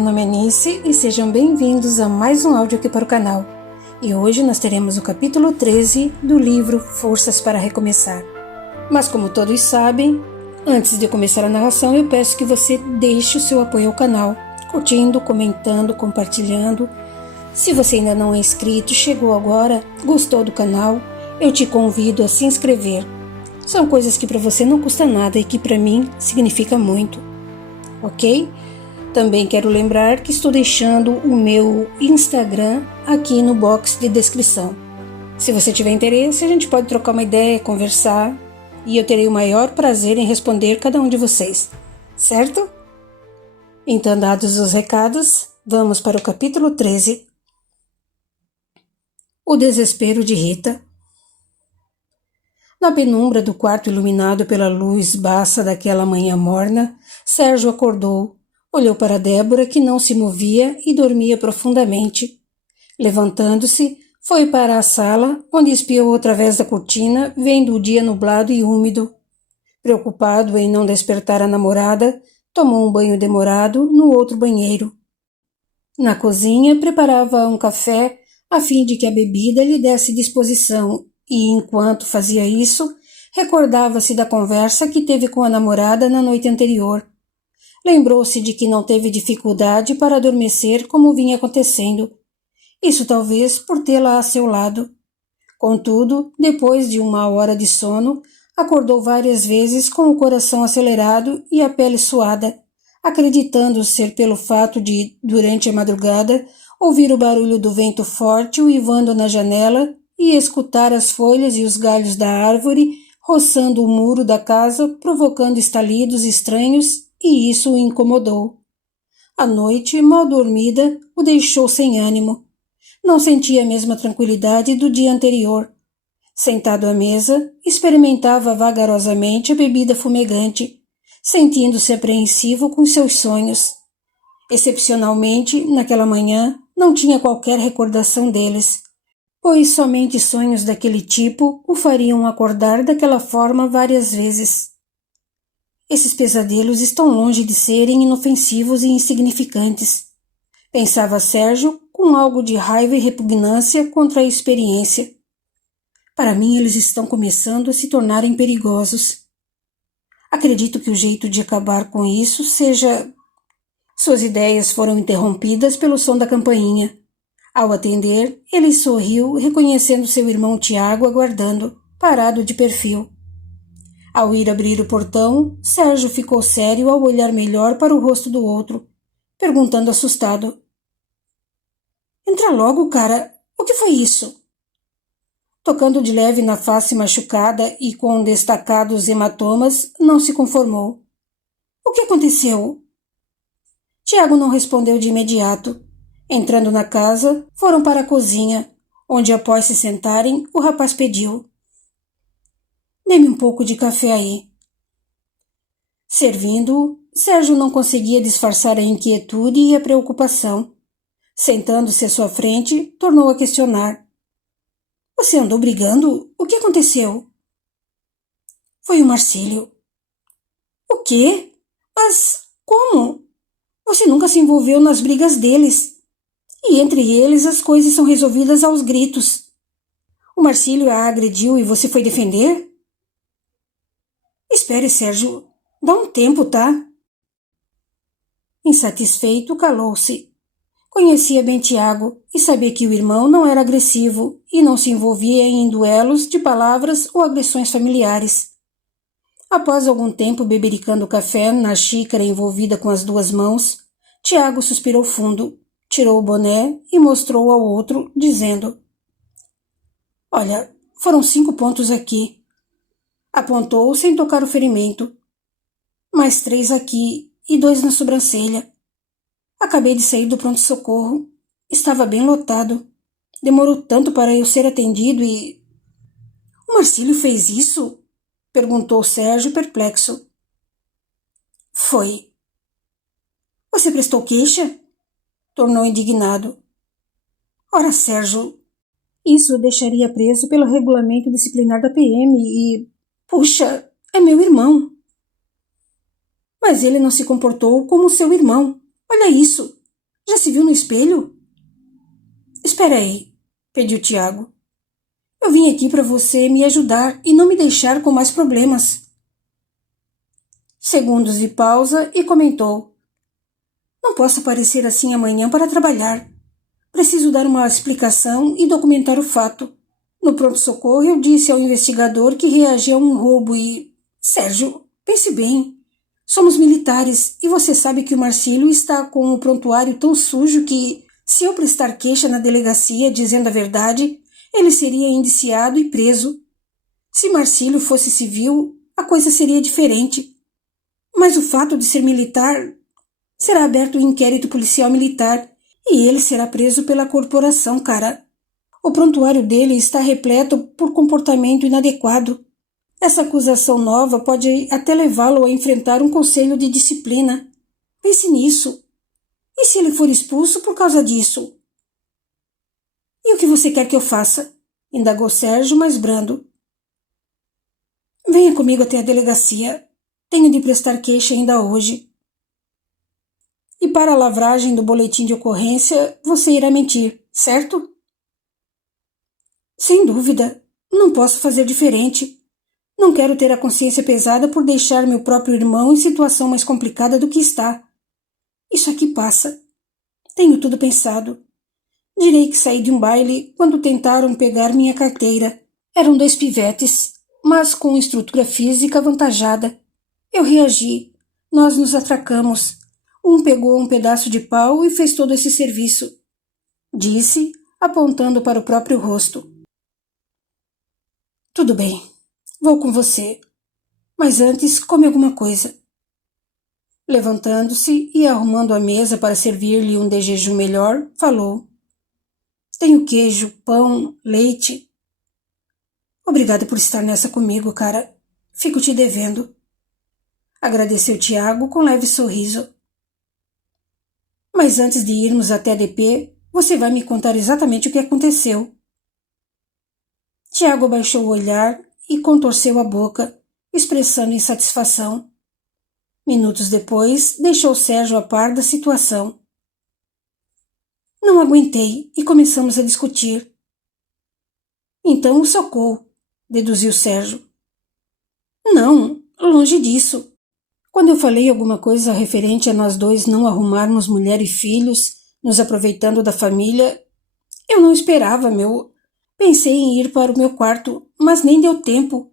meu nome é Nice e sejam bem-vindos a mais um áudio aqui para o canal. E hoje nós teremos o capítulo 13 do livro Forças para Recomeçar. Mas como todos sabem, antes de começar a narração eu peço que você deixe o seu apoio ao canal, curtindo, comentando, compartilhando. Se você ainda não é inscrito, chegou agora, gostou do canal, eu te convido a se inscrever. São coisas que para você não custa nada e que para mim significa muito, ok? Também quero lembrar que estou deixando o meu Instagram aqui no box de descrição. Se você tiver interesse, a gente pode trocar uma ideia, conversar, e eu terei o maior prazer em responder cada um de vocês, certo? Então, dados os recados, vamos para o capítulo 13. O desespero de Rita. Na penumbra do quarto iluminado pela luz baça daquela manhã morna, Sérgio acordou, olhou para Débora, que não se movia e dormia profundamente. Levantando-se, foi para a sala, onde espiou através da cortina, vendo o dia nublado e úmido. Preocupado em não despertar a namorada, tomou um banho demorado no outro banheiro. Na cozinha, preparava um café a fim de que a bebida lhe desse disposição e, enquanto fazia isso, recordava-se da conversa que teve com a namorada na noite anterior. Lembrou-se de que não teve dificuldade para adormecer como vinha acontecendo. Isso talvez por tê-la a seu lado. Contudo, depois de 1 hora de sono, acordou várias vezes com o coração acelerado e a pele suada, acreditando ser pelo fato de, durante a madrugada, ouvir o barulho do vento forte uivando na janela e escutar as folhas e os galhos da árvore roçando o muro da casa, provocando estalidos estranhos, e isso o incomodou. A noite, mal dormida, o deixou sem ânimo. Não sentia a mesma tranquilidade do dia anterior. Sentado à mesa, experimentava vagarosamente a bebida fumegante, sentindo-se apreensivo com seus sonhos. Excepcionalmente, naquela manhã, não tinha qualquer recordação deles, pois somente sonhos daquele tipo o fariam acordar daquela forma várias vezes. Esses pesadelos estão longe de serem inofensivos e insignificantes, pensava Sérgio com algo de raiva e repugnância contra a experiência. Para mim eles estão começando a se tornarem perigosos. Acredito que o jeito de acabar com isso seja... Suas ideias foram interrompidas pelo som da campainha. Ao atender, ele sorriu, reconhecendo seu irmão Tiago aguardando, parado de perfil. Ao ir abrir o portão, Sérgio ficou sério ao olhar melhor para o rosto do outro, perguntando assustado. — Entra logo, cara. O que foi isso? Tocando de leve na face machucada e com destacados hematomas, não se conformou. — O que aconteceu? Tiago não respondeu de imediato. Entrando na casa, foram para a cozinha, onde, após se sentarem, o rapaz pediu. — Dê-me um pouco de café aí. Servindo-o, Sérgio não conseguia disfarçar a inquietude e a preocupação. Sentando-se à sua frente, tornou a questionar. — Você andou brigando? O que aconteceu? — Foi o Marcílio. — O quê? Mas como? Você nunca se envolveu nas brigas deles. E entre eles as coisas são resolvidas aos gritos. O Marcílio a agrediu e você foi defender? Espere, Sérgio. Dá um tempo, tá? Insatisfeito, calou-se. Conhecia bem Tiago e sabia que o irmão não era agressivo e não se envolvia em duelos de palavras ou agressões familiares. Após algum tempo bebericando café na xícara envolvida com as 2 mãos, Tiago suspirou fundo, tirou o boné e mostrou ao outro, dizendo: — Olha, foram 5 pontos aqui. Apontou sem tocar o ferimento. Mais 3 aqui e 2 na sobrancelha. Acabei de sair do pronto-socorro. Estava bem lotado. Demorou tanto para eu ser atendido e... — O Marcílio fez isso? Perguntou Sérgio perplexo. — Foi. — Você prestou queixa? Tornou indignado. — Ora, Sérgio, isso o deixaria preso pelo regulamento disciplinar da PM e... Puxa, é meu irmão. — Mas ele não se comportou como seu irmão. Olha isso. Já se viu no espelho? Espera aí, pediu Tiago. Eu vim aqui para você me ajudar e não me deixar com mais problemas. Segundos de pausa e comentou. Não posso aparecer assim amanhã para trabalhar. Preciso dar uma explicação e documentar o fato. No pronto-socorro eu disse ao investigador que reagi a um roubo e... Sérgio, pense bem. Somos militares e você sabe que o Marcílio está com o prontuário tão sujo que, se eu prestar queixa na delegacia dizendo a verdade, ele seria indiciado e preso. Se Marcílio fosse civil, a coisa seria diferente. Mas o fato de ser militar, será aberto um inquérito policial militar e ele será preso pela corporação, cara. O prontuário dele está repleto por comportamento inadequado. Essa acusação nova pode até levá-lo a enfrentar um conselho de disciplina. Pense nisso. E se ele for expulso por causa disso? E o que você quer que eu faça? Indagou Sérgio, mais brando. Venha comigo até a delegacia. Tenho de prestar queixa ainda hoje. E para a lavragem do boletim de ocorrência, você irá mentir, certo? Sem dúvida. Não posso fazer diferente. Não quero ter a consciência pesada por deixar meu próprio irmão em situação mais complicada do que está. Isso aqui passa. Tenho tudo pensado. Direi que saí de um baile quando tentaram pegar minha carteira. Eram 2 pivetes, mas com estrutura física avantajada. Eu reagi. Nós nos atracamos. Um pegou um pedaço de pau e fez todo esse serviço. Disse, apontando para o próprio rosto. Tudo bem. Vou com você. Mas antes, come alguma coisa. Levantando-se e arrumando a mesa para servir-lhe um de jejum melhor, falou. Tenho queijo, pão, leite. Obrigada por estar nessa comigo, cara. Fico te devendo. Agradeceu Tiago com leve sorriso. Mas antes de irmos até a DP, você vai me contar exatamente o que aconteceu. Tiago baixou o olhar e contorceu a boca, expressando insatisfação. Minutos depois, deixou Sérgio a par da situação. Não aguentei e começamos a discutir. Então o socou, deduziu Sérgio. Não, longe disso. Quando eu falei alguma coisa referente a nós dois não arrumarmos mulher e filhos, nos aproveitando da família, eu não esperava, meu. Pensei em ir para o meu quarto, mas nem deu tempo.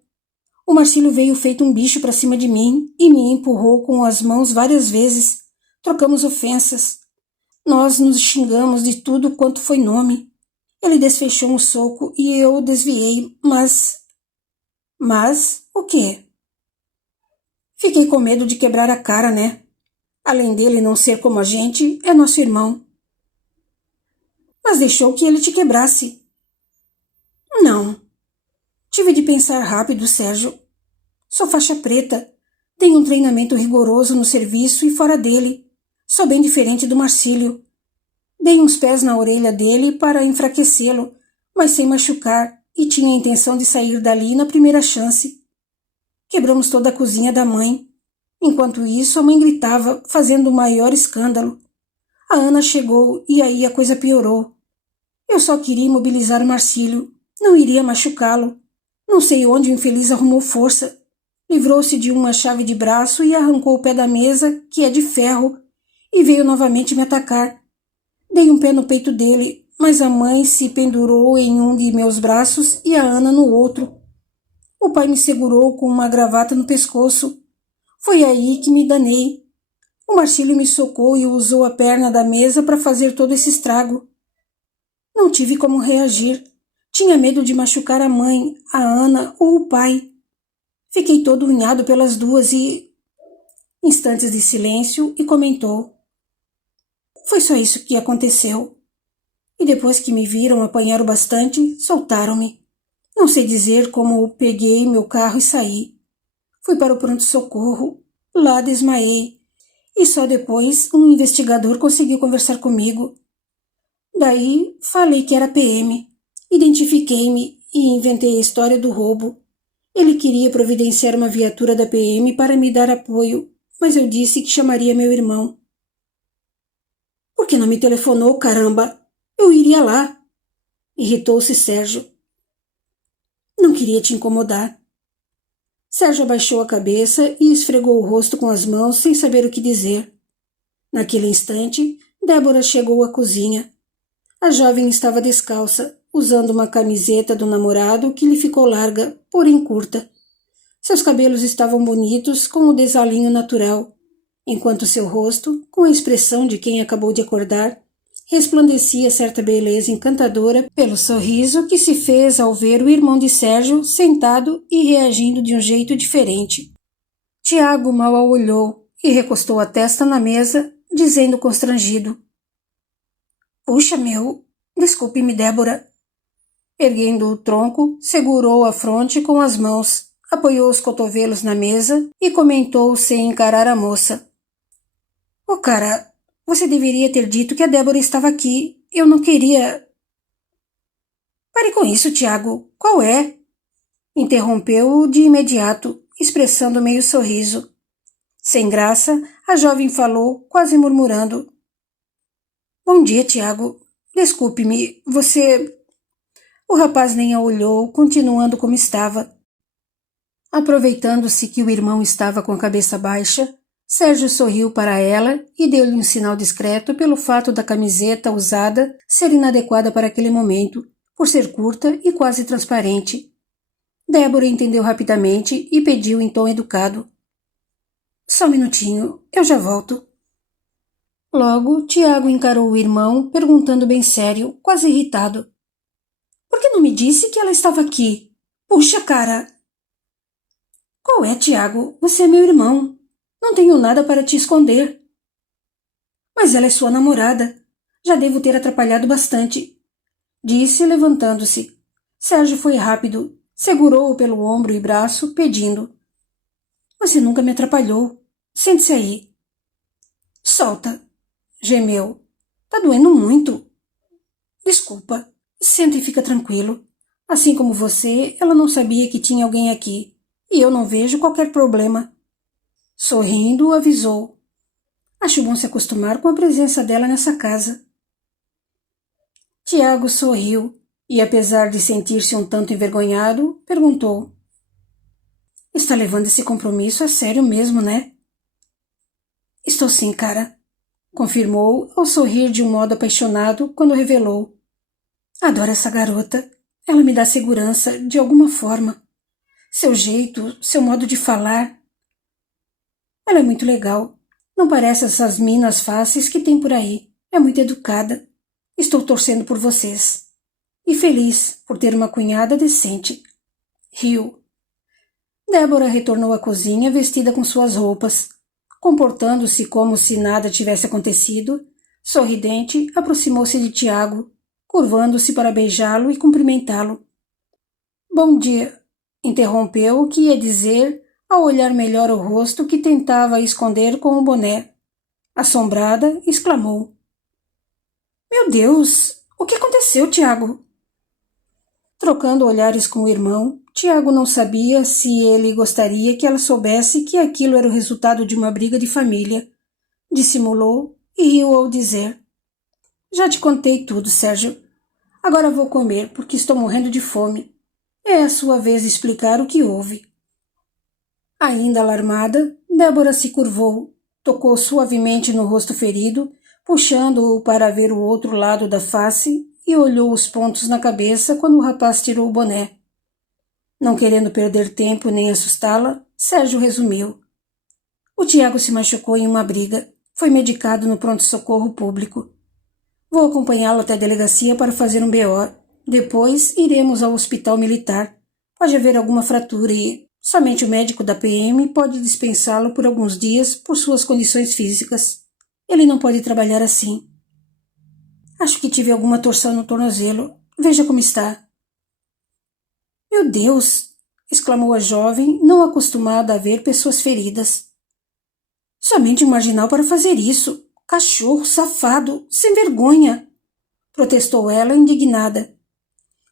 O Marcílio veio feito um bicho para cima de mim e me empurrou com as mãos várias vezes. Trocamos ofensas. Nós nos xingamos de tudo quanto foi nome. Ele desfechou um soco e eu desviei, mas... Mas o quê? Fiquei com medo de quebrar a cara, né? Além dele não ser como a gente, é nosso irmão. Mas deixou que ele te quebrasse. Não. Tive de pensar rápido, Sérgio. Sou faixa preta. Tenho um treinamento rigoroso no serviço e fora dele. Sou bem diferente do Marcílio. Dei uns pés na orelha dele para enfraquecê-lo, mas sem machucar, e tinha a intenção de sair dali na primeira chance. Quebramos toda a cozinha da mãe. Enquanto isso, a mãe gritava, fazendo o maior escândalo. A Ana chegou e aí a coisa piorou. Eu só queria imobilizar o Marcílio. Não iria machucá-lo. Não sei onde o infeliz arrumou força. Livrou-se de uma chave de braço e arrancou o pé da mesa, que é de ferro, e veio novamente me atacar. Dei um pé no peito dele, mas a mãe se pendurou em um de meus braços e a Ana no outro. O pai me segurou com uma gravata no pescoço. Foi aí que me danei. O Marcílio me socou e usou a perna da mesa para fazer todo esse estrago. Não tive como reagir. Tinha medo de machucar a mãe, a Ana ou o pai. Fiquei todo unhado pelas duas e... Instantes de silêncio e comentou. Foi só isso que aconteceu. E depois que me viram apanhar o bastante, soltaram-me. Não sei dizer como peguei meu carro e saí. Fui para o pronto-socorro. Lá desmaiei. E só depois um investigador conseguiu conversar comigo. Daí falei que era PM. Identifiquei-me e inventei a história do roubo. Ele queria providenciar uma viatura da PM para me dar apoio, mas eu disse que chamaria meu irmão. Por Por que não me telefonou, caramba? Eu iria lá. Irritou-se Sérgio. Não queria te incomodar. Sérgio abaixou a cabeça e esfregou o rosto com as mãos sem saber o que dizer. Naquele instante, Débora chegou à cozinha. A jovem estava descalça, usando uma camiseta do namorado que lhe ficou larga, porém curta. Seus cabelos estavam bonitos com o desalinho natural, enquanto seu rosto, com a expressão de quem acabou de acordar, resplandecia certa beleza encantadora pelo sorriso que se fez ao ver o irmão de Sérgio sentado e reagindo de um jeito diferente. Tiago mal a olhou e recostou a testa na mesa, dizendo constrangido: Puxa, desculpe-me, Débora. Erguendo o tronco, segurou a fronte com as mãos, apoiou os cotovelos na mesa e comentou sem encarar a moça: Ô cara, você deveria ter dito que a Débora estava aqui. Eu não queria... Pare com isso, Tiago. Qual é? Interrompeu-o de imediato, expressando meio sorriso. Sem graça, a jovem falou, quase murmurando: Bom dia, Tiago. Desculpe-me, você... O rapaz nem a olhou, continuando como estava. Aproveitando-se que o irmão estava com a cabeça baixa, Sérgio sorriu para ela e deu-lhe um sinal discreto pelo fato da camiseta usada ser inadequada para aquele momento, por ser curta e quase transparente. Débora entendeu rapidamente e pediu em tom educado: Só um minutinho, eu já volto. Logo, Tiago encarou o irmão, perguntando bem sério, quase irritado: Por que não me disse que ela estava aqui? Puxa, cara! Qual é, Tiago? Você é meu irmão. Não tenho nada para te esconder. Mas ela é sua namorada. Já devo ter atrapalhado bastante, disse, levantando-se. Sérgio foi rápido, segurou-o pelo ombro e braço, pedindo: Você nunca me atrapalhou. Sente-se aí. Solta, gemeu. Tá doendo muito. Desculpa. Senta e fica tranquilo. Assim como você, ela não sabia que tinha alguém aqui, e eu não vejo qualquer problema. Sorrindo, avisou: Acho bom se acostumar com a presença dela nessa casa. Tiago sorriu e, apesar de sentir-se um tanto envergonhado, perguntou: Está levando esse compromisso a sério mesmo, né? Estou sim, cara, confirmou ao sorrir de um modo apaixonado quando revelou: Adoro essa garota. Ela me dá segurança de alguma forma. Seu jeito, seu modo de falar. Ela é muito legal. Não parece essas minas fáceis que tem por aí. É muito educada. Estou torcendo por vocês. E feliz por ter uma cunhada decente. Riu. Débora retornou à cozinha vestida com suas roupas. Comportando-se como se nada tivesse acontecido, sorridente, aproximou-se de Tiago, curvando-se para beijá-lo e cumprimentá-lo. Bom dia, interrompeu o que ia dizer ao olhar melhor o rosto que tentava esconder com o boné. Assombrada, exclamou: Meu Deus, o que aconteceu, Tiago? Trocando olhares com o irmão, Tiago não sabia se ele gostaria que ela soubesse que aquilo era o resultado de uma briga de família. Dissimulou e riu ao dizer: Já te contei tudo, Sérgio. Agora vou comer, porque estou morrendo de fome. É a sua vez de explicar o que houve. Ainda alarmada, Débora se curvou, tocou suavemente no rosto ferido, puxando-o para ver o outro lado da face e olhou os pontos na cabeça quando o rapaz tirou o boné. Não querendo perder tempo nem assustá-la, Sérgio resumiu: O Tiago se machucou em uma briga. Foi medicado no pronto-socorro público. Vou acompanhá-lo até a delegacia para fazer um BO. Depois iremos ao hospital militar. Pode haver alguma fratura e somente o médico da PM pode dispensá-lo por alguns dias por suas condições físicas. Ele não pode trabalhar assim. Acho que tive alguma torção no tornozelo. Veja como está. Meu Deus! Exclamou a jovem, não acostumada a ver pessoas feridas. Somente um marginal para fazer isso. Cachorro, safado, sem vergonha! Protestou ela, indignada.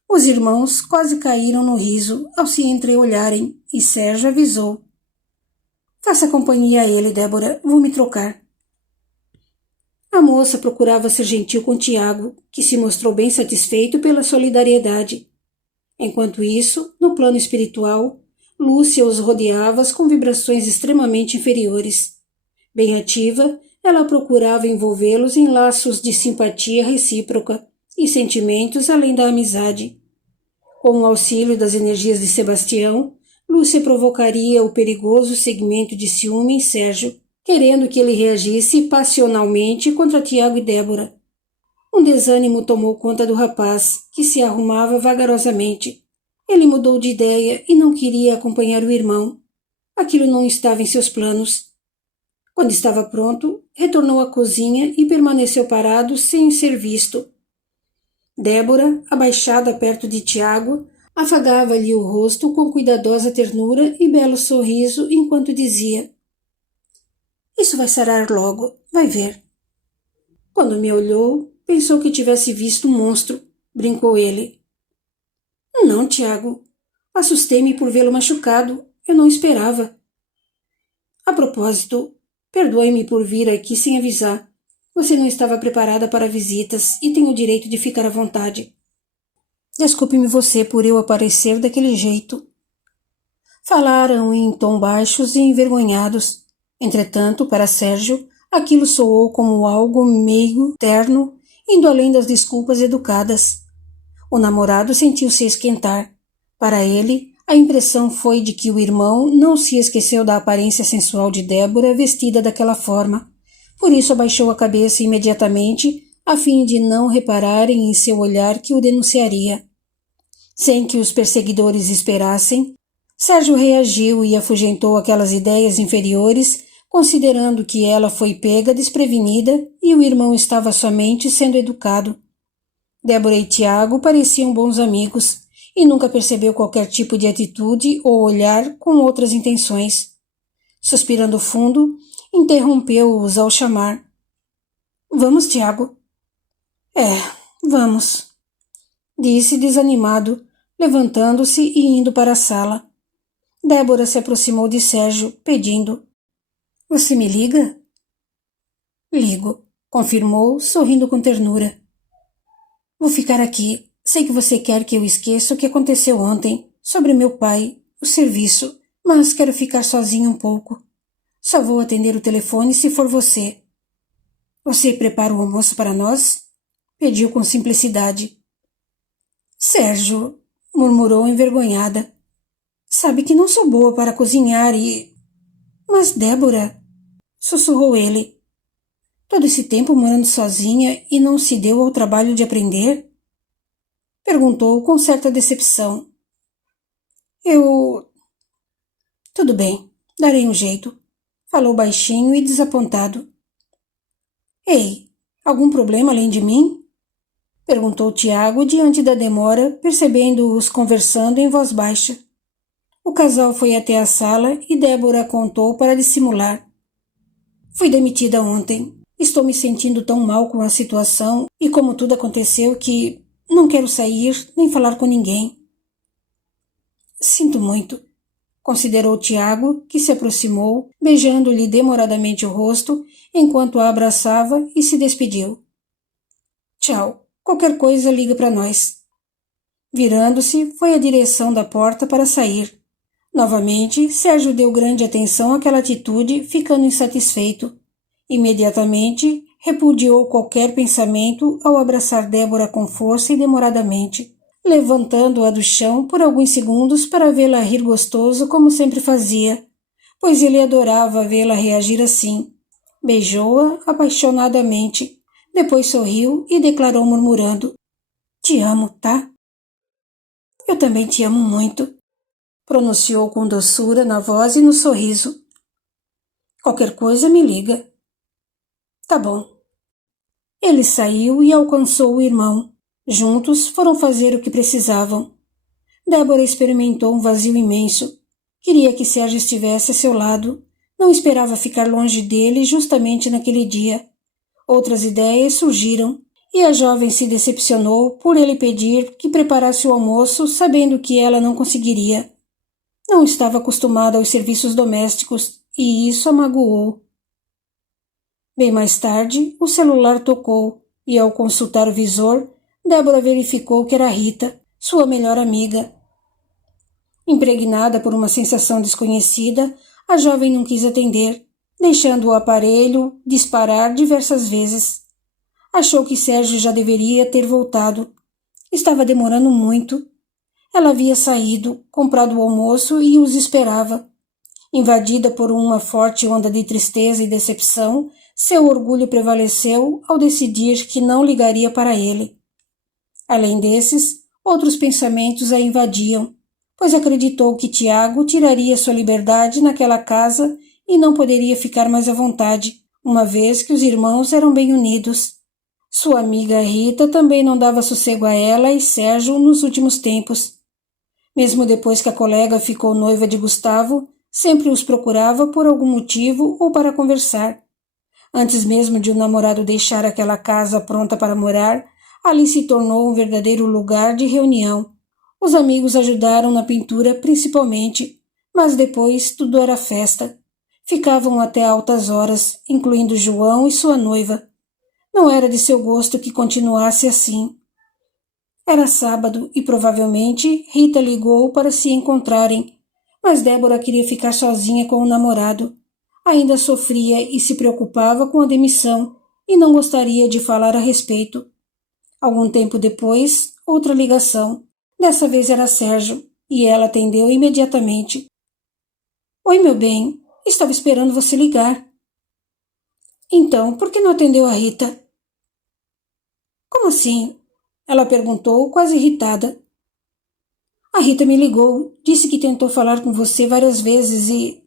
Os irmãos quase caíram no riso ao se entreolharem e Sérgio avisou: Faça companhia a ele, Débora, vou me trocar. A moça procurava ser gentil com Tiago, que se mostrou bem satisfeito pela solidariedade. Enquanto isso, no plano espiritual, Lúcia os rodeava com vibrações extremamente inferiores. Bem ativa, ela procurava envolvê-los em laços de simpatia recíproca e sentimentos além da amizade. Com o auxílio das energias de Sebastião, Lúcia provocaria o perigoso segmento de ciúme em Sérgio, querendo que ele reagisse passionalmente contra Tiago e Débora. Um desânimo tomou conta do rapaz, que se arrumava vagarosamente. Ele mudou de ideia e não queria acompanhar o irmão. Aquilo não estava em seus planos. Quando estava pronto, retornou à cozinha e permaneceu parado sem ser visto. Débora, abaixada perto de Tiago, afagava-lhe o rosto com cuidadosa ternura e belo sorriso enquanto dizia: "Isso vai sarar logo, vai ver." Quando me olhou, pensou que tivesse visto um monstro, brincou ele. "Não, Tiago. Assustei-me por vê-lo machucado. Eu não esperava." "A propósito, perdoe-me por vir aqui sem avisar. Você não estava preparada para visitas e tem o direito de ficar à vontade." "Desculpe-me você por eu aparecer daquele jeito." Falaram em tom baixos e envergonhados. Entretanto, para Sérgio, aquilo soou como algo meigo, terno, indo além das desculpas educadas. O namorado sentiu-se esquentar. Para ele, a impressão foi de que o irmão não se esqueceu da aparência sensual de Débora vestida daquela forma. Por isso abaixou a cabeça imediatamente, a fim de não repararem em seu olhar que o denunciaria. Sem que os perseguidores esperassem, Sérgio reagiu e afugentou aquelas ideias inferiores, considerando que ela foi pega desprevenida e o irmão estava somente sendo educado. Débora e Tiago pareciam bons amigos e nunca percebeu qualquer tipo de atitude ou olhar com outras intenções. Suspirando fundo, interrompeu-os ao chamar. "Vamos, Tiago." Vamos," disse desanimado, levantando-se e indo para a sala. Débora se aproximou de Sérgio, pedindo: "Você me liga?" "Ligo," confirmou, sorrindo com ternura. "Vou ficar aqui. Sei que você quer que eu esqueça o que aconteceu ontem, sobre meu pai, o serviço, mas quero ficar sozinho um pouco. Só vou atender o telefone se for você." "Você prepara o almoço para nós?" pediu com simplicidade. "Sérgio," murmurou envergonhada. "Sabe que não sou boa para cozinhar e..." "Mas Débora..." sussurrou ele. "Todo esse tempo morando sozinha e não se deu ao trabalho de aprender?" perguntou com certa decepção. Tudo bem, darei um jeito," falou baixinho e desapontado. "Ei, algum problema além de mim?" perguntou Tiago diante da demora, percebendo-os conversando em voz baixa. O casal foi até a sala e Débora contou para dissimular. "Fui demitida ontem. Estou me sentindo tão mal com a situação e como tudo aconteceu que não quero sair nem falar com ninguém." "Sinto muito," considerou Tiago, que se aproximou, beijando-lhe demoradamente o rosto, enquanto a abraçava e se despediu. "Tchau. Qualquer coisa liga para nós." Virando-se, foi à direção da porta para sair. Novamente, Sérgio deu grande atenção àquela atitude, ficando insatisfeito. Imediatamente, repudiou qualquer pensamento ao abraçar Débora com força e demoradamente, levantando-a do chão por alguns segundos para vê-la rir gostoso como sempre fazia, pois ele adorava vê-la reagir assim. Beijou-a apaixonadamente, depois sorriu e declarou murmurando: "Te amo, tá?" "Eu também te amo muito," pronunciou com doçura na voz e no sorriso. "Qualquer coisa me liga." "Tá bom." Ele saiu e alcançou o irmão. Juntos foram fazer o que precisavam. Débora experimentou um vazio imenso. Queria que Sérgio estivesse a seu lado. Não esperava ficar longe dele justamente naquele dia. Outras ideias surgiram, e a jovem se decepcionou por ele pedir que preparasse o almoço, sabendo que ela não conseguiria. Não estava acostumada aos serviços domésticos, e isso a magoou. Bem mais tarde, o celular tocou e, ao consultar o visor, Débora verificou que era Rita, sua melhor amiga. Impregnada por uma sensação desconhecida, a jovem não quis atender, deixando o aparelho disparar diversas vezes. Achou que Sérgio já deveria ter voltado. Estava demorando muito. Ela havia saído, comprado o almoço e os esperava. Invadida por uma forte onda de tristeza e decepção, seu orgulho prevaleceu ao decidir que não ligaria para ele. Além desses, outros pensamentos a invadiam, pois acreditou que Tiago tiraria sua liberdade naquela casa e não poderia ficar mais à vontade, uma vez que os irmãos eram bem unidos. Sua amiga Rita também não dava sossego a ela e Sérgio nos últimos tempos. Mesmo depois que a colega ficou noiva de Gustavo, sempre os procurava por algum motivo ou para conversar. Antes mesmo de o namorado deixar aquela casa pronta para morar, ali se tornou um verdadeiro lugar de reunião. Os amigos ajudaram na pintura principalmente, mas depois tudo era festa. Ficavam até altas horas, incluindo João e sua noiva. Não era de seu gosto que continuasse assim. Era sábado e provavelmente Rita ligou para se encontrarem, mas Débora queria ficar sozinha com o namorado. Ainda sofria e se preocupava com a demissão e não gostaria de falar a respeito. Algum tempo depois, outra ligação. Dessa vez era Sérgio, e ela atendeu imediatamente. Oi, meu bem, estava esperando você ligar. Então, por que não atendeu a Rita? Como assim? Ela perguntou, quase irritada. A Rita me ligou, disse que tentou falar com você várias vezes e...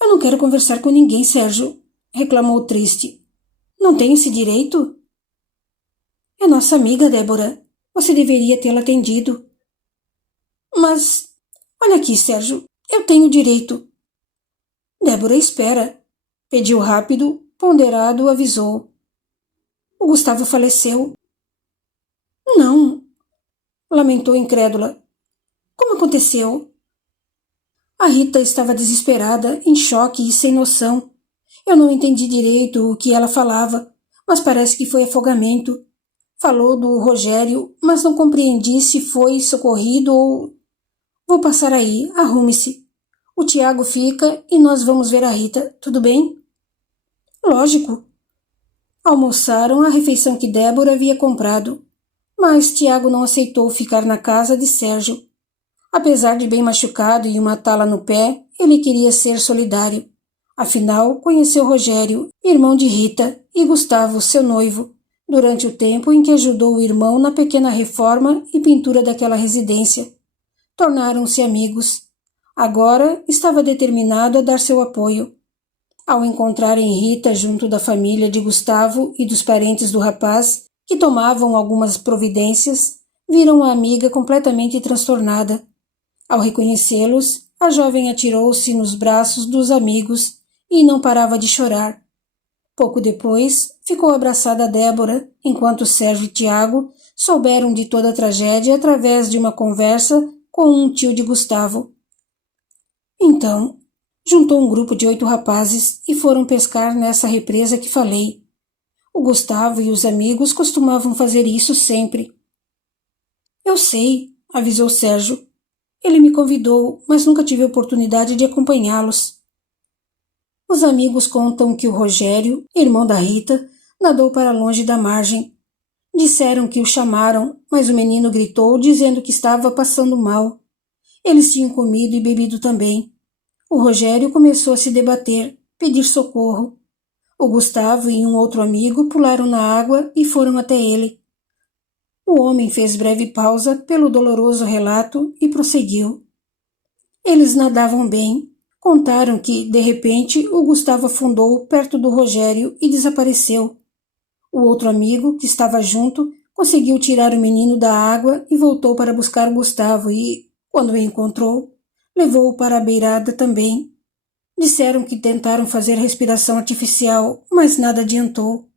Eu não quero conversar com ninguém, Sérgio, reclamou triste. Não tenho esse direito? É nossa amiga, Débora. Você deveria tê-la atendido. Mas... Olha aqui, Sérgio, eu tenho direito. Débora, espera. Pediu rápido, ponderado, avisou. O Gustavo faleceu. Não, lamentou incrédula. Como aconteceu? A Rita estava desesperada, em choque e sem noção. Eu não entendi direito o que ela falava, mas parece que foi afogamento. Falou do Rogério, mas não compreendi se foi socorrido ou... Vou passar aí, arrume-se. O Tiago fica e nós vamos ver a Rita, tudo bem? Lógico. Almoçaram a refeição que Débora havia comprado, mas Tiago não aceitou ficar na casa de Sérgio. Apesar de bem machucado e uma tala no pé, ele queria ser solidário. Afinal, conheceu Rogério, irmão de Rita, e Gustavo, seu noivo, durante o tempo em que ajudou o irmão na pequena reforma e pintura daquela residência. Tornaram-se amigos. Agora estava determinado a dar seu apoio. Ao encontrarem Rita junto da família de Gustavo e dos parentes do rapaz, que tomavam algumas providências, viram a amiga completamente transtornada. Ao reconhecê-los, a jovem atirou-se nos braços dos amigos e não parava de chorar. Pouco depois, ficou abraçada a Débora, enquanto Sérgio e Tiago souberam de toda a tragédia através de uma conversa com um tio de Gustavo. Então, juntou um grupo de 8 rapazes e foram pescar nessa represa que falei. O Gustavo e os amigos costumavam fazer isso sempre. Eu sei, avisou Sérgio. Ele me convidou, mas nunca tive oportunidade de acompanhá-los. Os amigos contam que o Rogério, irmão da Rita, nadou para longe da margem. Disseram que o chamaram, mas o menino gritou dizendo que estava passando mal. Eles tinham comido e bebido também. O Rogério começou a se debater, pedir socorro. O Gustavo e um outro amigo pularam na água e foram até ele. O homem fez breve pausa pelo doloroso relato e prosseguiu. Eles nadavam bem. Contaram que, de repente, o Gustavo afundou perto do Rogério e desapareceu. O outro amigo, que estava junto, conseguiu tirar o menino da água e voltou para buscar o Gustavo e, quando o encontrou, levou-o para a beirada também. Disseram que tentaram fazer respiração artificial, mas nada adiantou.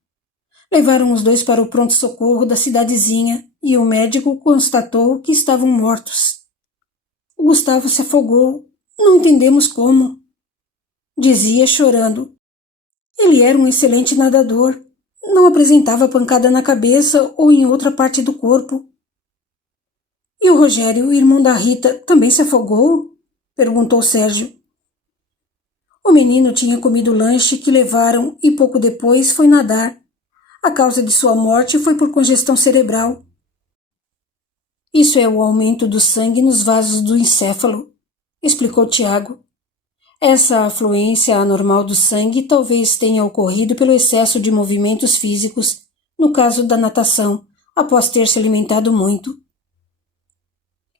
Levaram os dois para o pronto-socorro da cidadezinha e o médico constatou que estavam mortos. O Gustavo se afogou. Não entendemos como. Dizia chorando. Ele era um excelente nadador. Não apresentava pancada na cabeça ou em outra parte do corpo. E o Rogério, irmão da Rita, também se afogou? Perguntou Sérgio. O menino tinha comido o lanche que levaram e pouco depois foi nadar. A causa de sua morte foi por congestão cerebral. Isso é o aumento do sangue nos vasos do encéfalo, explicou Tiago. Essa afluência anormal do sangue talvez tenha ocorrido pelo excesso de movimentos físicos, no caso da natação, após ter se alimentado muito.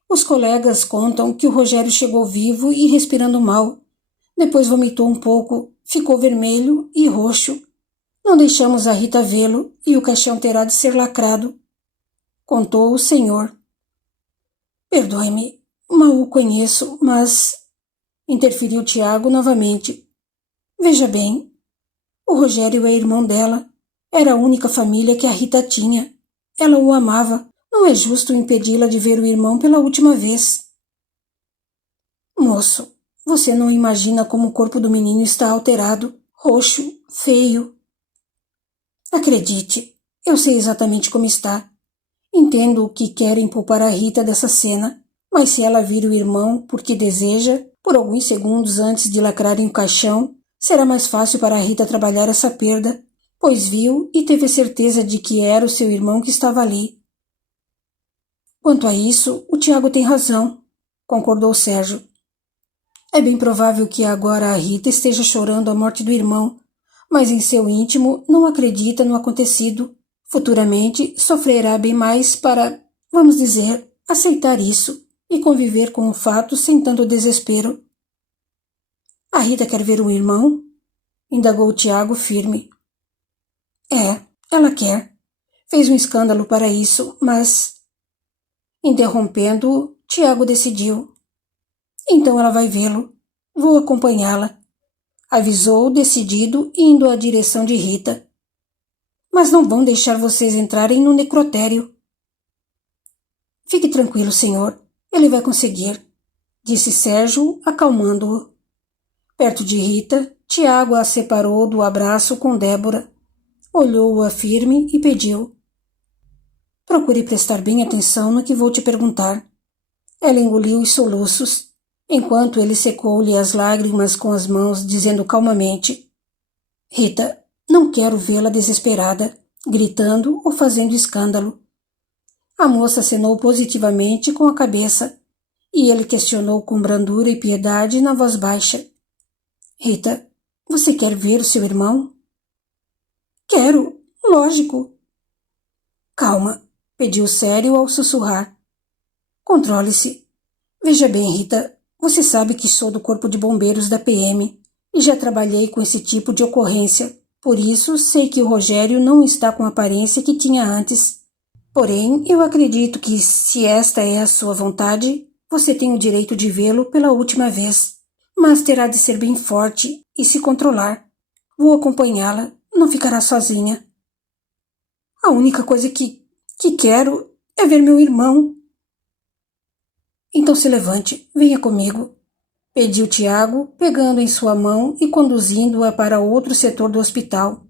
Os colegas contam que o Rogério chegou vivo e respirando mal. Depois vomitou um pouco, ficou vermelho e roxo. Não deixamos a Rita vê-lo e o caixão terá de ser lacrado, contou o senhor. Perdoe-me, mal o conheço, mas... interferiu Tiago novamente. Veja bem, o Rogério é irmão dela. Era a única família que a Rita tinha. Ela o amava. Não é justo impedi-la de ver o irmão pela última vez. Moço, você não imagina como o corpo do menino está alterado, roxo, feio. Acredite, eu sei exatamente como está. Entendo que querem poupar a Rita dessa cena, mas se ela vir o irmão porque deseja, por alguns segundos antes de lacrarem o caixão, será mais fácil para a Rita trabalhar essa perda, pois viu e teve certeza de que era o seu irmão que estava ali. Quanto a isso, o Tiago tem razão, concordou Sérgio. É bem provável que agora a Rita esteja chorando a morte do irmão, mas em seu íntimo não acredita no acontecido. Futuramente sofrerá bem mais para, vamos dizer, aceitar isso e conviver com o fato sem tanto desespero. A Rita quer ver o irmão? Indagou Tiago firme. Ela quer. Fez um escândalo para isso, mas... Interrompendo-o, Tiago decidiu. Então ela vai vê-lo. Vou acompanhá-la. Avisou, decidido, indo à direção de Rita. Mas não vão deixar vocês entrarem no necrotério. Fique tranquilo, senhor. Ele vai conseguir, disse Sérgio, acalmando-o. Perto de Rita, Tiago a separou do abraço com Débora. Olhou-a firme e pediu. Procure prestar bem atenção no que vou te perguntar. Ela engoliu os soluços, enquanto ele secou-lhe as lágrimas com as mãos, dizendo calmamente. Rita, não quero vê-la desesperada, gritando ou fazendo escândalo. A moça acenou positivamente com a cabeça, e ele questionou com brandura e piedade na voz baixa. Rita, você quer ver o seu irmão? Quero, lógico. Calma, pediu sério ao sussurrar. Controle-se. Veja bem, Rita, você sabe que sou do Corpo de Bombeiros da PM e já trabalhei com esse tipo de ocorrência. Por isso, sei que o Rogério não está com a aparência que tinha antes. Porém, eu acredito que, se esta é a sua vontade, você tem o direito de vê-lo pela última vez. Mas terá de ser bem forte e se controlar. Vou acompanhá-la, não ficará sozinha. A única coisa que quero é ver meu irmão. Então se levante, venha comigo, pediu Tiago, pegando em sua mão e conduzindo-a para outro setor do hospital.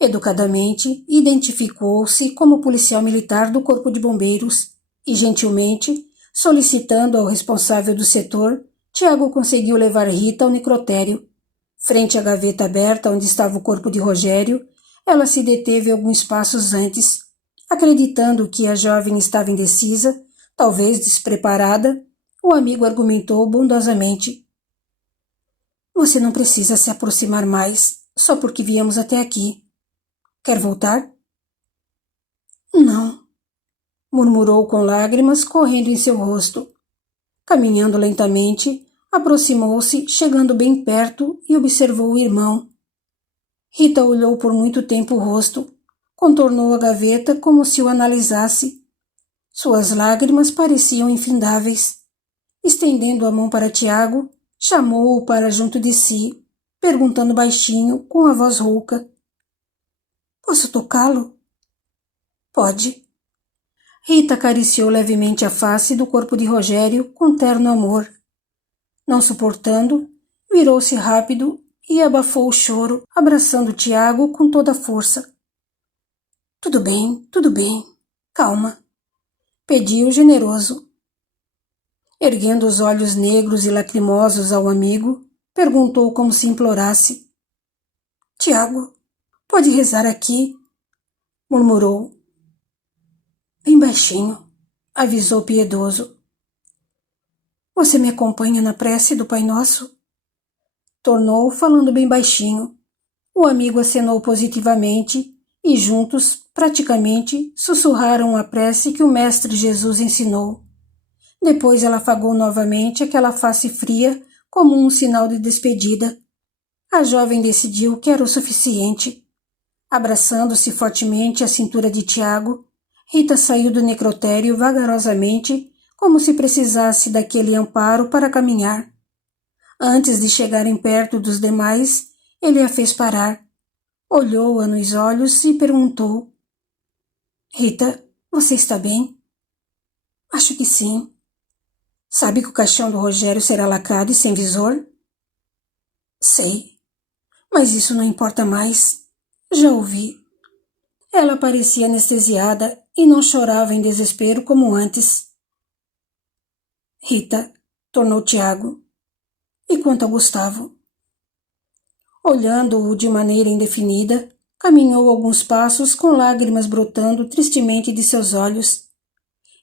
Educadamente, identificou-se como policial militar do Corpo de Bombeiros e, gentilmente, solicitando ao responsável do setor, Tiago conseguiu levar Rita ao necrotério. Frente à gaveta aberta onde estava o corpo de Rogério, ela se deteve alguns passos antes, acreditando que a jovem estava indecisa, talvez despreparada. O amigo argumentou bondosamente. Você não precisa se aproximar mais, só porque viemos até aqui. Quer voltar? Não, murmurou com lágrimas correndo em seu rosto. Caminhando lentamente, aproximou-se, chegando bem perto, e observou o irmão. Rita olhou por muito tempo o rosto, contornou a gaveta como se o analisasse. Suas lágrimas pareciam infindáveis. Estendendo a mão para Tiago, chamou-o para junto de si, perguntando baixinho, com a voz rouca. Posso tocá-lo? Pode. Rita acariciou levemente a face do corpo de Rogério com terno amor. Não suportando, virou-se rápido e abafou o choro, abraçando Tiago com toda a força. Tudo bem, calma, pediu generoso. Erguendo os olhos negros e lacrimosos ao amigo, perguntou como se implorasse. Tiago, pode rezar aqui? Murmurou. Bem baixinho, avisou piedoso. Você me acompanha na prece do Pai Nosso? Tornou falando bem baixinho. O amigo acenou positivamente e juntos, praticamente, sussurraram a prece que o Mestre Jesus ensinou. Depois ela afagou novamente aquela face fria como um sinal de despedida. A jovem decidiu que era o suficiente. Abraçando-se fortemente à cintura de Tiago, Rita saiu do necrotério vagarosamente, como se precisasse daquele amparo para caminhar. Antes de chegarem perto dos demais, ele a fez parar. Olhou-a nos olhos e perguntou. Rita, você está bem? Acho que sim. Sabe que o caixão do Rogério será lacrado e sem visor? Sei. Mas isso não importa mais. Já ouvi. Ela parecia anestesiada e não chorava em desespero como antes. Rita, tornou Tiago. E quanto ao Gustavo? Olhando-o de maneira indefinida, caminhou alguns passos com lágrimas brotando tristemente de seus olhos.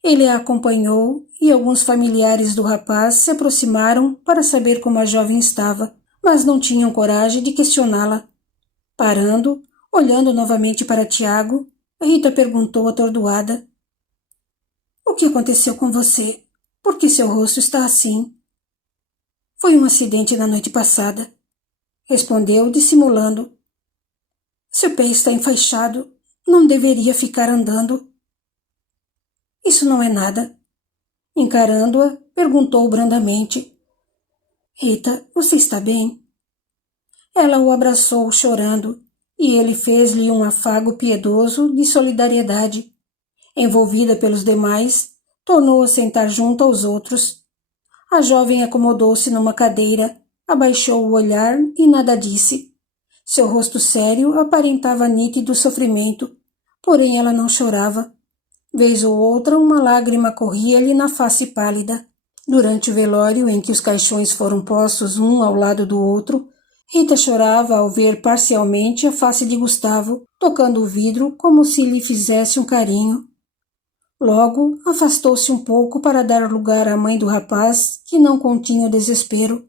Ele a acompanhou e alguns familiares do rapaz se aproximaram para saber como a jovem estava, mas não tinham coragem de questioná-la. Parando, olhando novamente para Tiago, Rita perguntou atordoada. O que aconteceu com você? Por que seu rosto está assim? Foi um acidente na noite passada, respondeu dissimulando. Seu pé está enfaixado, não deveria ficar andando. Isso não é nada. Encarando-a, perguntou brandamente. Rita, você está bem? Ela o abraçou chorando e ele fez-lhe um afago piedoso de solidariedade. Envolvida pelos demais, tornou a sentar junto aos outros. A jovem acomodou-se numa cadeira, abaixou o olhar e nada disse. Seu rosto sério aparentava nítido sofrimento, porém ela não chorava. Vez ou outra uma lágrima corria-lhe na face pálida. Durante o velório em que os caixões foram postos um ao lado do outro, Rita chorava ao ver parcialmente a face de Gustavo, tocando o vidro como se lhe fizesse um carinho. Logo, afastou-se um pouco para dar lugar à mãe do rapaz, que não continha o desespero.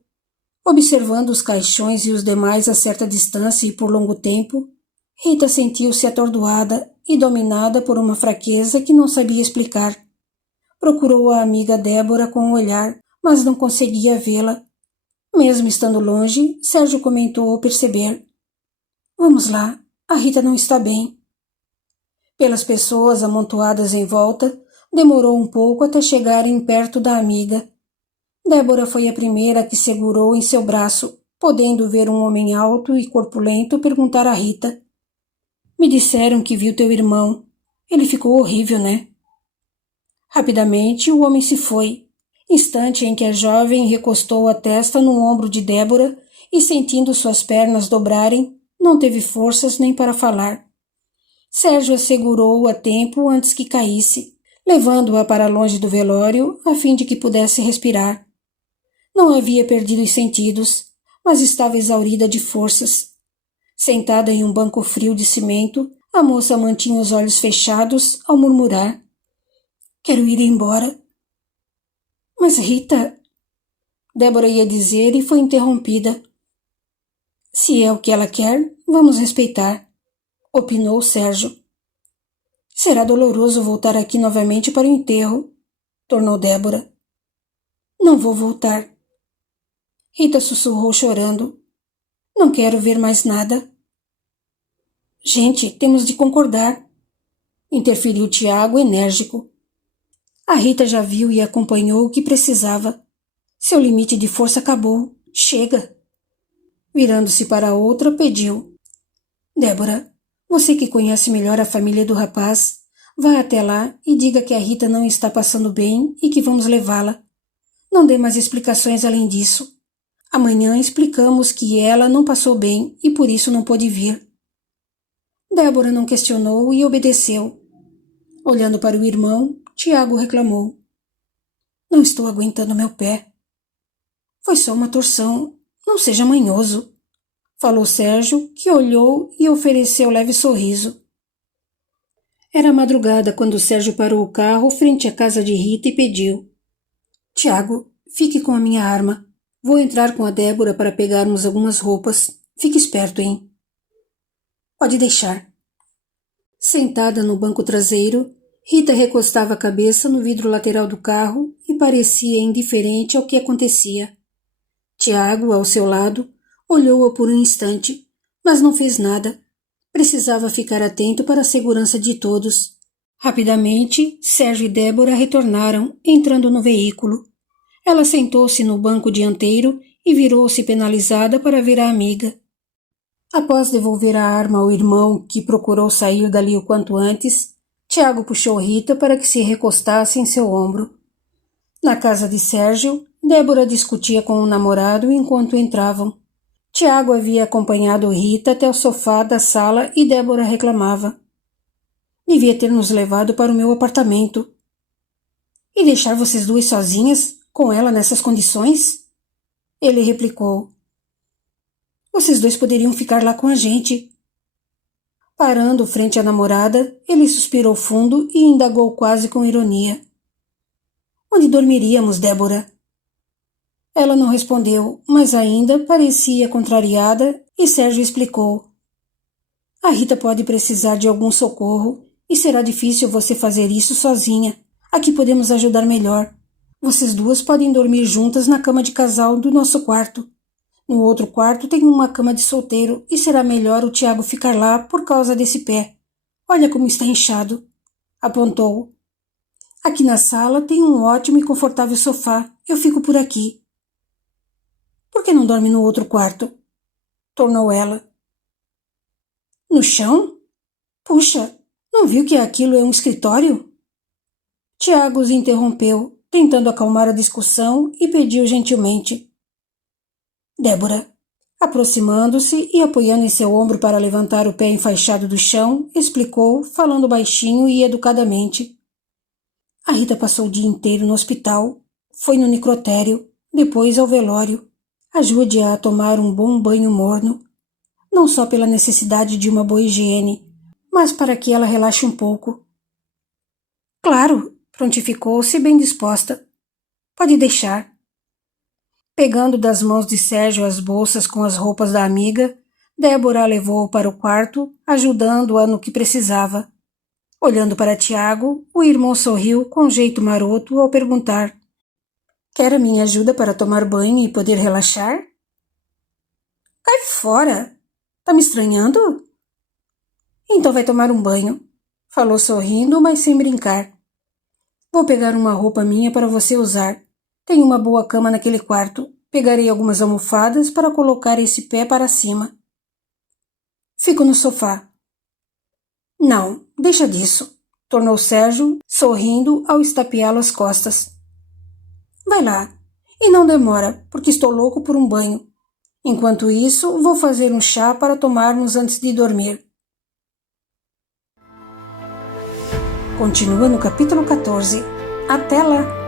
Observando os caixões e os demais a certa distância e por longo tempo, Rita sentiu-se atordoada e dominada por uma fraqueza que não sabia explicar. Procurou a amiga Débora com o olhar, mas não conseguia vê-la. Mesmo estando longe, Sérgio comentou ao perceber. Vamos lá, a Rita não está bem. Pelas pessoas amontoadas em volta, demorou um pouco até chegarem perto da amiga. Débora foi a primeira que segurou em seu braço, podendo ver um homem alto e corpulento perguntar a Rita. Me disseram que viu teu irmão. Ele ficou horrível, né? Rapidamente o homem se foi, instante em que a jovem recostou a testa no ombro de Débora e, sentindo suas pernas dobrarem, não teve forças nem para falar. Sérgio a segurou a tempo antes que caísse, levando-a para longe do velório a fim de que pudesse respirar. Não havia perdido os sentidos, mas estava exaurida de forças. Sentada em um banco frio de cimento, a moça mantinha os olhos fechados ao murmurar. Quero ir embora. Mas Rita... Débora ia dizer e foi interrompida. Se é o que ela quer, vamos respeitar, opinou Sérgio. Será doloroso voltar aqui novamente para o enterro, tornou Débora. Não vou voltar. Rita sussurrou chorando. Não quero ver mais nada. Gente, temos de concordar, interferiu Tiago enérgico. A Rita já viu e acompanhou o que precisava. Seu limite de força acabou. Chega. Virando-se para a outra, pediu. Débora, você que conhece melhor a família do rapaz, vá até lá e diga que a Rita não está passando bem e que vamos levá-la. Não dê mais explicações além disso. Amanhã explicamos que ela não passou bem e por isso não pôde vir. Débora não questionou e obedeceu. Olhando para o irmão, Tiago reclamou. Não estou aguentando meu pé. Foi só uma torção. Não seja manhoso. Falou Sérgio, que olhou e ofereceu leve sorriso. Era madrugada quando Sérgio parou o carro frente à casa de Rita e pediu. Tiago, fique com a minha arma. Vou entrar com a Débora para pegarmos algumas roupas. Fique esperto, hein? Pode deixar. Sentada no banco traseiro, Rita recostava a cabeça no vidro lateral do carro e parecia indiferente ao que acontecia. Tiago, ao seu lado, olhou-a por um instante, mas não fez nada. Precisava ficar atento para a segurança de todos. Rapidamente, Sérgio e Débora retornaram, entrando no veículo. Ela sentou-se no banco dianteiro e virou-se penalizada para ver a amiga. Após devolver a arma ao irmão, que procurou sair dali o quanto antes, Tiago puxou Rita para que se recostasse em seu ombro. Na casa de Sérgio, Débora discutia com o namorado enquanto entravam. Tiago havia acompanhado Rita até o sofá da sala e Débora reclamava. Devia ter nos levado para o meu apartamento. E deixar vocês duas sozinhas, com ela nessas condições? Ele replicou. Vocês dois poderiam ficar lá com a gente. Parando frente à namorada, ele suspirou fundo e indagou quase com ironia. Onde dormiríamos, Débora? Ela não respondeu, mas ainda parecia contrariada e Sérgio explicou. A Rita pode precisar de algum socorro e será difícil você fazer isso sozinha. Aqui podemos ajudar melhor. Vocês duas podem dormir juntas na cama de casal do nosso quarto. No outro quarto tem uma cama de solteiro e será melhor o Tiago ficar lá por causa desse pé. Olha como está inchado. Apontou. Aqui na sala tem um ótimo e confortável sofá. Eu fico por aqui. Por que não dorme no outro quarto? Tornou ela. No chão? Puxa, não viu que aquilo é um escritório? Tiago os interrompeu, tentando acalmar a discussão, e pediu gentilmente. Débora, aproximando-se e apoiando em seu ombro para levantar o pé enfaixado do chão, explicou, falando baixinho e educadamente. A Rita passou o dia inteiro no hospital, foi no necrotério, depois ao velório. Ajude-a a tomar um bom banho morno, não só pela necessidade de uma boa higiene, mas para que ela relaxe um pouco. Claro, prontificou-se bem disposta. Pode deixar. Pegando das mãos de Sérgio as bolsas com as roupas da amiga, Débora a levou para o quarto, ajudando-a no que precisava. Olhando para Tiago, o irmão sorriu com jeito maroto ao perguntar. Quer a minha ajuda para tomar banho e poder relaxar? Cai fora! Tá me estranhando? Então vai tomar um banho, falou sorrindo, mas sem brincar. Vou pegar uma roupa minha para você usar. Tem uma boa cama naquele quarto. Pegarei algumas almofadas para colocar esse pé para cima. Fico no sofá. Não, deixa disso, tornou Sérgio, sorrindo ao estapeá-lo as costas. Vai lá, e não demora, porque estou louco por um banho. Enquanto isso, vou fazer um chá para tomarmos antes de dormir. Continua no capítulo 14. Até lá!